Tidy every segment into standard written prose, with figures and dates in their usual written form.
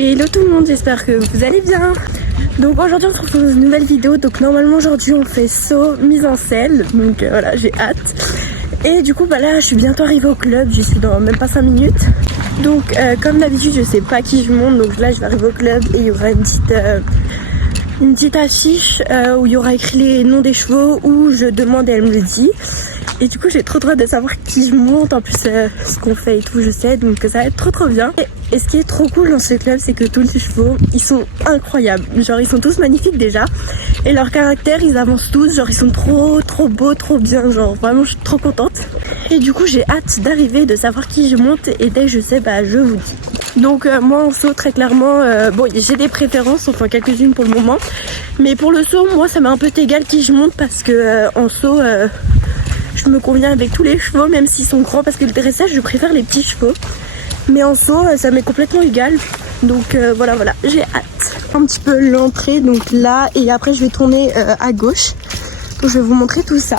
Hello tout le monde, j'espère que vous allez bien. Donc aujourd'hui on se retrouve dans une nouvelle vidéo. Donc normalement aujourd'hui on fait saut, mise en selle. Donc voilà, j'ai hâte. Et du coup bah là je suis bientôt arrivée au club, j'y suis dans même pas 5 minutes. Donc comme d'habitude je sais pas qui je monte. Donc là je vais arriver au club et il y aura une petite affiche où il y aura écrit les noms des chevaux, où je demande et elle me le dit. Et du coup j'ai trop hâte de savoir qui je monte, en plus ce qu'on fait et tout je sais, donc ça va être trop bien. Et ce qui est trop cool dans ce club, c'est que tous les chevaux ils sont incroyables, genre ils sont tous magnifiques déjà, et leur caractère ils avancent tous, genre ils sont trop beaux, trop bien, genre vraiment je suis trop contente. Et du coup j'ai hâte d'arriver, de savoir qui je monte, et dès que je sais bah je vous dis. Donc moi en saut très clairement, bon j'ai des préférences, enfin quelques-unes pour le moment, mais pour le saut moi ça m'est un peu égal qui je monte, parce que en saut je me conviens avec tous les chevaux, même s'ils sont grands, parce que le dressage je préfère les petits chevaux, mais en saut ça m'est complètement égal. Donc voilà, j'ai hâte. Un petit peu l'entrée, donc là, et après je vais tourner à gauche, donc je vais vous montrer tout ça.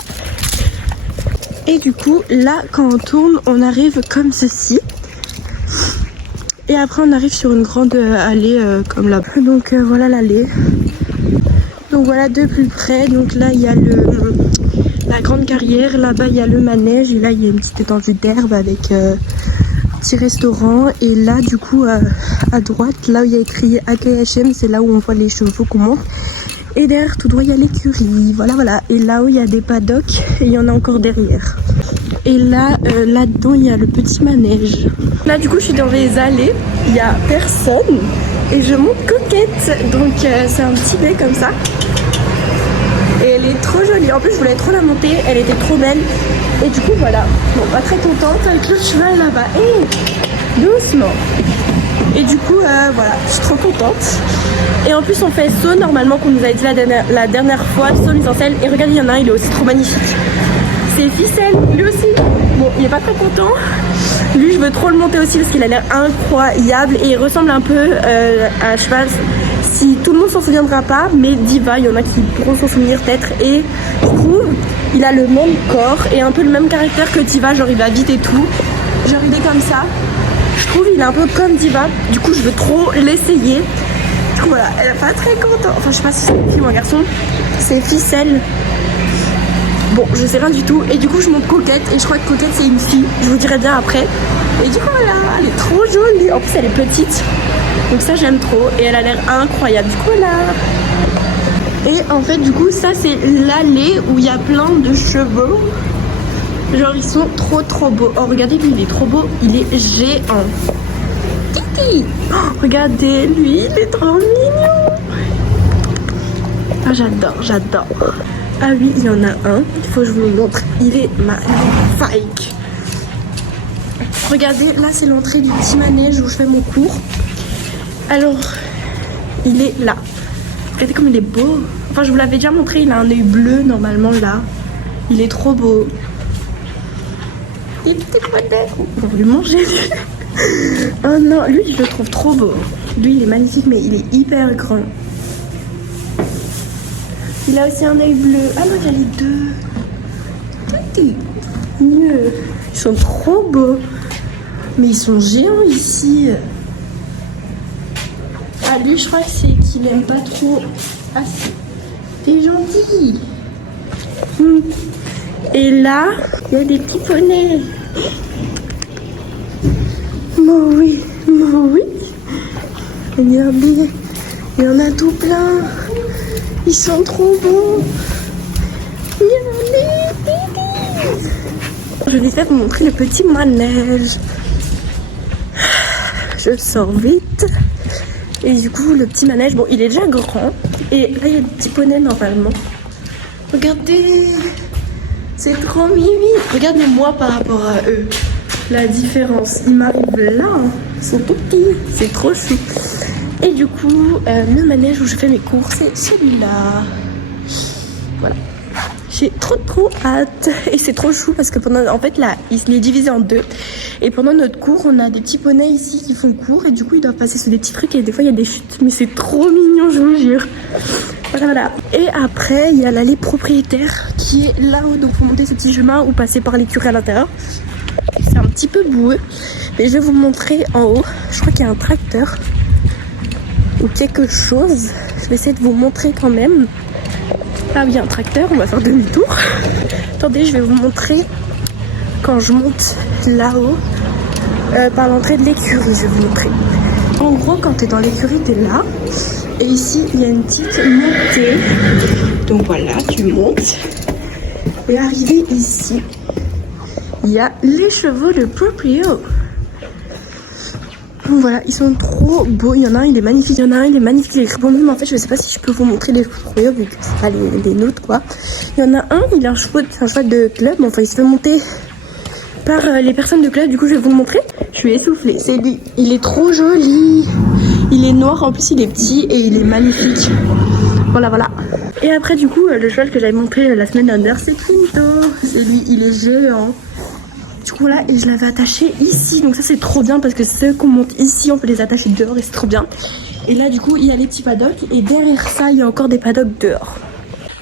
Et du coup là quand on tourne on arrive comme ceci, et après on arrive sur une grande allée comme là. Donc voilà l'allée, donc voilà de plus près. Donc là il y a la grande carrière, là-bas il y a le manège, et là il y a une petite étendue d'herbe avec petit restaurant. Et là du coup à droite, là où il y a écrit AKHM, c'est là où on voit les chevaux qu'on monte. Et derrière tout droit il y a l'écurie, voilà. Et là où il y a des paddocks, et il y en a encore derrière. Et là là-dedans il y a le petit manège. Là du coup je suis dans les allées, il y a personne et je monte Coquette. Donc c'est un petit baie comme ça. Et elle est trop jolie, en plus je voulais trop la monter, elle était trop belle. Et du coup voilà, bon pas très contente avec le cheval là-bas. Et doucement. Et du coup voilà, je suis trop contente. Et en plus on fait saut normalement qu'on nous a dit la dernière fois, saut mise en selle. Et regardez, il y en a un, il est aussi trop magnifique. C'est Ficelle, lui aussi. Bon, il est pas très content. Lui je veux trop le monter aussi parce qu'il a l'air incroyable. Et il ressemble un peu à un cheval. Si tout le monde s'en souviendra pas, mais Diva, il y en a qui pourront s'en souvenir peut-être. Et je trouve il a le même corps et un peu le même caractère que Diva, genre il va vite et tout. Genre il est comme ça. Je trouve il est un peu comme Diva. Du coup je veux trop l'essayer. Du coup voilà, elle est pas très contente. Enfin je sais pas si c'est une fille ou un garçon. C'est Ficelle. Bon je sais rien du tout. Et du coup je monte Coquette, et je crois que Coquette c'est une fille. Je vous dirai bien après. Et du coup voilà, elle est trop jolie. En plus elle est petite. Donc ça j'aime trop, et elle a l'air incroyable. Du coup là. Et en fait du coup ça c'est l'allée où il y a plein de chevaux. Genre ils sont trop beaux. Oh regardez lui, il est trop beau, il est géant. Titi. Oh, regardez lui, il est trop mignon. Ah j'adore. Ah oui, il y en a un, il faut que je vous le montre. Il est magnifique. Regardez, là c'est l'entrée du petit manège où je fais mon cours. Alors, il est là. Regardez comme il est beau. Enfin, je vous l'avais déjà montré, il a un œil bleu normalement là. Il est trop beau. Il est petit peut-être. On va lui manger lui. Oh non, lui je le trouve trop beau. Lui il est magnifique, mais il est hyper grand. Il a aussi un œil bleu. Ah non, il y a les deux. Petit. Mieux. Ils sont trop beaux. Mais ils sont géants ici. Ah lui je crois que c'est qu'il aime pas trop. Ah t'es gentil. Et là il y a des petits poneys. Oui. Regardez, il y en a tout plein. Ils sont trop beaux. Je vais faire vous montrer le petit manège. Je sors vite. Et du coup le petit manège, bon il est déjà grand. Et là il y a des petits poneys normalement. Regardez, c'est trop mimi. Regardez-moi par rapport à eux, la différence. Ils m'arrivent là, hein. Ils sont tout petits, c'est trop chou. Et du coup le manège où je fais mes cours, c'est celui-là. Voilà. J'ai trop hâte. Et c'est trop chou parce que en fait là il est divisé en deux. Et pendant notre cours on a des petits poneys ici qui font cours. Et du coup ils doivent passer sur des petits trucs. Et des fois il y a des chutes. Mais c'est trop mignon, je vous jure. Voilà. Et après il y a l'allée propriétaire qui est là-haut. Donc faut monter ce petit chemin ou passer par l'écurie à l'intérieur. C'est un petit peu boueux. Mais je vais vous montrer en haut. Je crois qu'il y a un tracteur. ou quelque chose. Je vais essayer de vous montrer quand même. Ah oui, un tracteur, on va faire demi-tour. Attendez, je vais vous montrer quand je monte là-haut par l'entrée de l'écurie, je vais vous montrer. En gros, quand tu es dans l'écurie, tu es là. Et ici, il y a une petite montée. Donc voilà, tu montes. Et arrivé ici, il y a les chevaux de Proprio. Donc voilà, ils sont trop beaux. Il y en a un, il est magnifique. Il y en a un, il est magnifique. Il est écrit pour nous. Mais en fait, je sais pas si je peux vous montrer les chevaux de Proprio vu que c'est pas les nôtres, quoi. Il y en a un, il a un cheval de club. Mais enfin, il se fait monter par les personnes de club. Du coup, je vais vous le montrer. Je suis essoufflée. C'est lui. Il est trop joli. Il est noir. En plus, il est petit et il est magnifique. Voilà, voilà. Et après, du coup, le cheval que j'avais montré la semaine dernière, c'est Quinto. C'est lui. Il est géant. Du coup, là, et je l'avais attaché ici. Donc ça, c'est trop bien parce que ceux qu'on monte ici, on peut les attacher dehors et c'est trop bien. Et là, du coup, il y a les petits paddocks. Et derrière ça, il y a encore des paddocks dehors.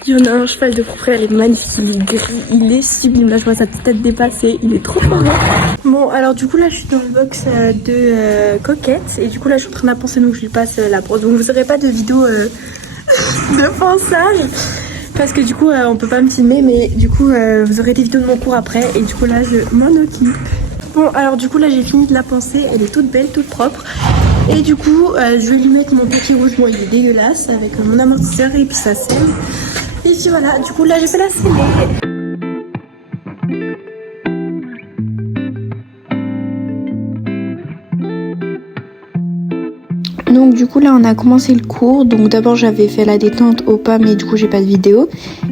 Il y en a un cheval de Proprio, il est magnifique, il est gris, il est sublime. Là, je vois sa petite tête dépassée, il est trop marrant. Bon, alors du coup, là, je suis dans le box de Coquette. Et du coup, là, je suis en train de penser, donc je lui passe la brosse. Donc, vous n'aurez pas de vidéo de pensage. Parce que du coup, on peut pas me filmer. Mais du coup, vous aurez des vidéos de mon cours après. Et du coup, là, je m'en occupe. Bon, alors du coup, là, j'ai fini de la penser. Elle est toute belle, toute propre. Et du coup, je vais lui mettre mon tapis rouge. Bon, il est dégueulasse avec mon amortisseur et puis sa selle. Et puis voilà, du coup là j'ai fait la scellée. Donc du coup là on a commencé le cours. Donc d'abord j'avais fait la détente au pas, mais du coup j'ai pas de vidéo.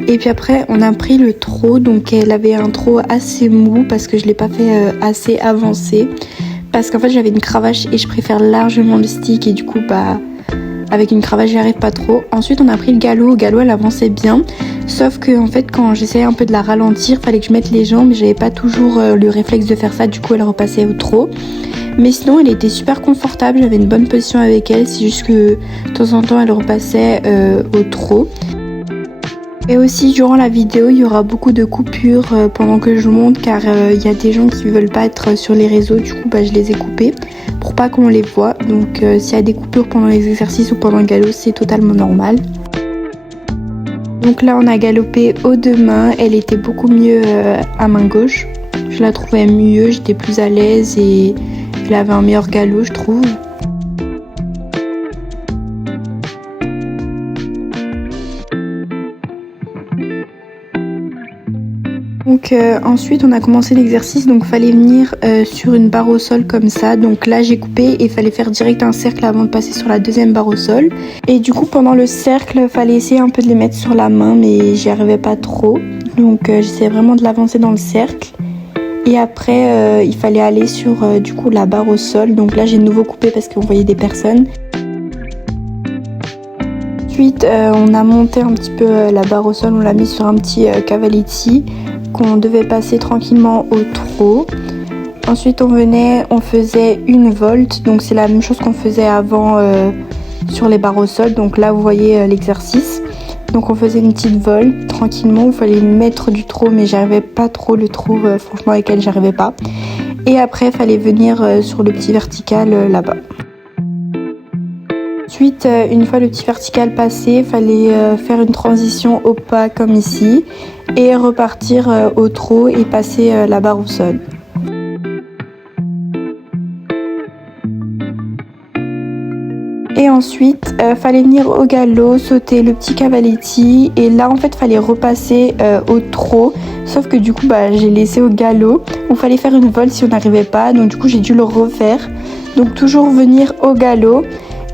Et puis après on a pris le trot. Donc elle avait un trot assez mou parce que je l'ai pas fait assez avancé. Parce qu'en fait j'avais une cravache et je préfère largement le stick. Et du coup bah avec une cravache j'y arrive pas trop. Ensuite on a pris le galop. Au galop elle avançait bien. Sauf que en fait quand j'essayais un peu de la ralentir, fallait que je mette les jambes. Mais j'avais pas toujours le réflexe de faire ça. Du coup elle repassait au trot. Mais sinon elle était super confortable. J'avais une bonne position avec elle. C'est juste que de temps en temps elle repassait au trot. Et aussi durant la vidéo il y aura beaucoup de coupures pendant que je monte. Car il y a des gens qui veulent pas être sur les réseaux. Du coup bah, je les ai coupés pour pas qu'on les voit. Donc s'il y a des coupures pendant les exercices ou pendant le galop, c'est totalement normal. Donc là on a galopé aux deux mains. Elle était beaucoup mieux à main gauche. Je la trouvais mieux, j'étais plus à l'aise et elle avait un meilleur galop je trouve. Donc ensuite on a commencé l'exercice, donc fallait venir sur une barre au sol comme ça. Donc là j'ai coupé et fallait faire direct un cercle avant de passer sur la deuxième barre au sol. Et du coup pendant le cercle fallait essayer un peu de les mettre sur la main, mais j'y arrivais pas trop. Donc j'essayais vraiment de l'avancer dans le cercle. Et après il fallait aller sur du coup la barre au sol. Donc là j'ai de nouveau coupé parce qu'on voyait des personnes. Ensuite on a monté un petit peu la barre au sol, on l'a mis sur un petit cavaletti qu'on devait passer tranquillement au trot. Ensuite on venait, on faisait une volte, donc c'est la même chose qu'on faisait avant sur les barres au sol. Donc là vous voyez l'exercice. Donc on faisait une petite volte tranquillement, il fallait mettre du trot mais j'arrivais pas trop le trot, franchement avec elle j'arrivais pas. Et après il fallait venir sur le petit vertical là-bas. Ensuite, une fois le petit vertical passé, il fallait faire une transition au pas comme ici et repartir au trot et passer la barre au sol. Et ensuite, fallait venir au galop, sauter le petit cavaletti et là en fait fallait repasser au trot. Sauf que du coup bah, j'ai laissé au galop. Il fallait faire une volte si on n'arrivait pas, donc du coup j'ai dû le refaire. Donc toujours venir au galop.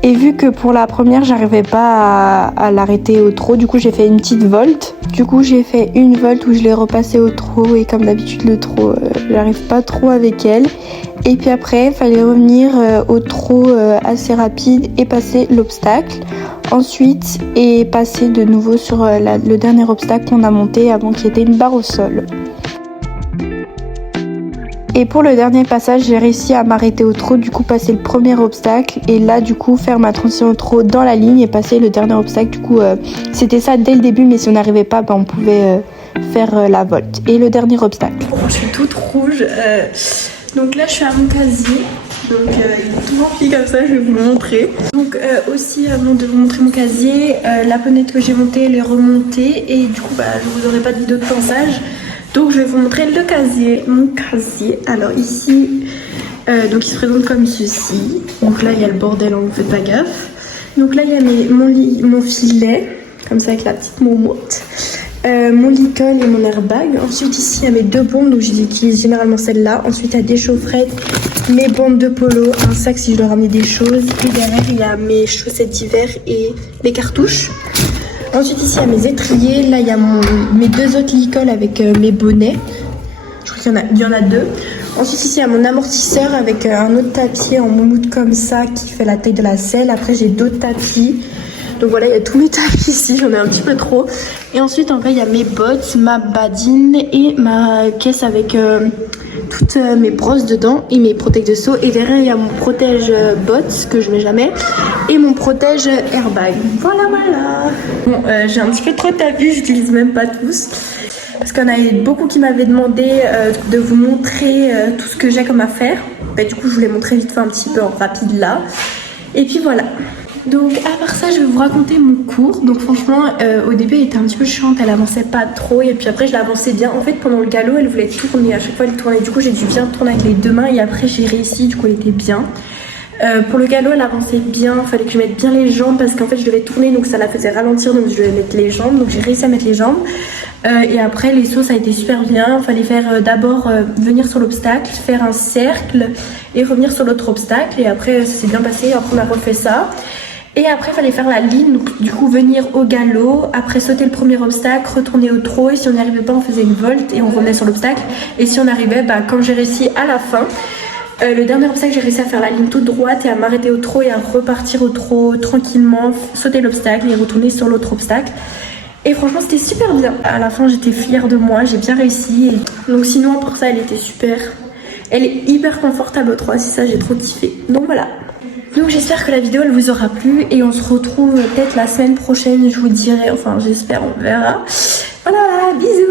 Et vu que pour la première j'arrivais pas à l'arrêter au trot, du coup j'ai fait une petite volte. Du coup j'ai fait une volte où je l'ai repassé au trot et comme d'habitude le trot j'arrive pas trop avec elle. Et puis après il fallait revenir au trot assez rapide et passer l'obstacle. Ensuite et passer de nouveau sur le dernier obstacle qu'on a monté avant qui était une barre au sol. Et pour le dernier passage, j'ai réussi à m'arrêter au trot, du coup passer le premier obstacle et là du coup faire ma transition au trot dans la ligne et passer le dernier obstacle. Du coup c'était ça dès le début, mais si on n'arrivait pas, on pouvait faire la volte. Et le dernier obstacle. Bon, je suis toute rouge, donc là je suis à mon casier Donc il est tout rempli comme ça, je vais vous le montrer. Donc aussi avant de vous montrer mon casier, la fenêtre que j'ai montée elle est remontée et du coup bah, je vous aurai pas de vidéo de pensage. Donc je vais vous montrer le casier, mon casier. Alors ici, donc il se présente comme ceci. Donc là il y a le bordel, hein, vous faites pas gaffe. Donc là il y a mon filet, comme ça avec la petite moumoute. Mon licol et mon airbag. Ensuite ici il y a mes 2 bombes, donc j'utilise généralement celle-là. Ensuite il y a des chaufferettes, mes bandes de polo, un sac si je dois ramener des choses. Et derrière il y a mes chaussettes d'hiver et les cartouches. Ensuite ici il y a mes étriers. Là il y a mes 2 autres licols avec mes bonnets. Je crois qu'il y en a 2. Ensuite ici il y a mon amortisseur avec un autre tapis en moumoute comme ça qui fait la taille de la selle. Après j'ai d'autres tapis. Donc voilà, il y a tous mes tapis ici, j'en ai un petit peu trop. Et ensuite en vrai il y a mes bottes, ma badine et ma caisse avec toutes mes brosses dedans et mes protèges de seau. Et derrière il y a mon protège bottes que je mets jamais et mon protège airbag. Voilà. Bon, j'ai un petit peu trop de tapis, j'utilise même pas tous. Parce qu'on a beaucoup qui m'avaient demandé de vous montrer tout ce que j'ai comme affaire. Bah, du coup je vous l'ai montré vite fait un petit peu en rapide là. Et puis voilà. Donc à part ça je vais vous raconter mon cours. Donc franchement au début elle était un petit peu chiante, elle avançait pas trop et puis après je l'avançais bien. En fait pendant le galop elle voulait tourner, à chaque fois elle tournait, du coup j'ai dû bien tourner avec les 2 mains et après j'ai réussi, du coup elle était bien. Pour le galop elle avançait bien, il fallait que je mette bien les jambes parce qu'en fait je devais tourner donc ça la faisait ralentir, donc je devais mettre les jambes, donc j'ai réussi à mettre les jambes. Et après les sauts ça a été super bien, il fallait faire d'abord venir sur l'obstacle, faire un cercle et revenir sur l'autre obstacle et après ça s'est bien passé, après on a refait ça. Et après il fallait faire la ligne, donc du coup venir au galop, après sauter le premier obstacle, retourner au trot et si on n'y arrivait pas on faisait une volte et on revenait sur l'obstacle. Et si on arrivait, bah, quand j'ai réussi à la fin, le dernier obstacle j'ai réussi à faire la ligne toute droite et à m'arrêter au trot et à repartir au trot tranquillement, sauter l'obstacle et retourner sur l'autre obstacle. Et franchement c'était super bien, à la fin j'étais fière de moi, j'ai bien réussi. Donc sinon pour ça elle était super, elle est hyper confortable au trot, c'est ça j'ai trop kiffé. Donc voilà. Donc j'espère que la vidéo elle vous aura plu et on se retrouve peut-être la semaine prochaine, je vous dirai, enfin j'espère, on verra. Voilà, bisous.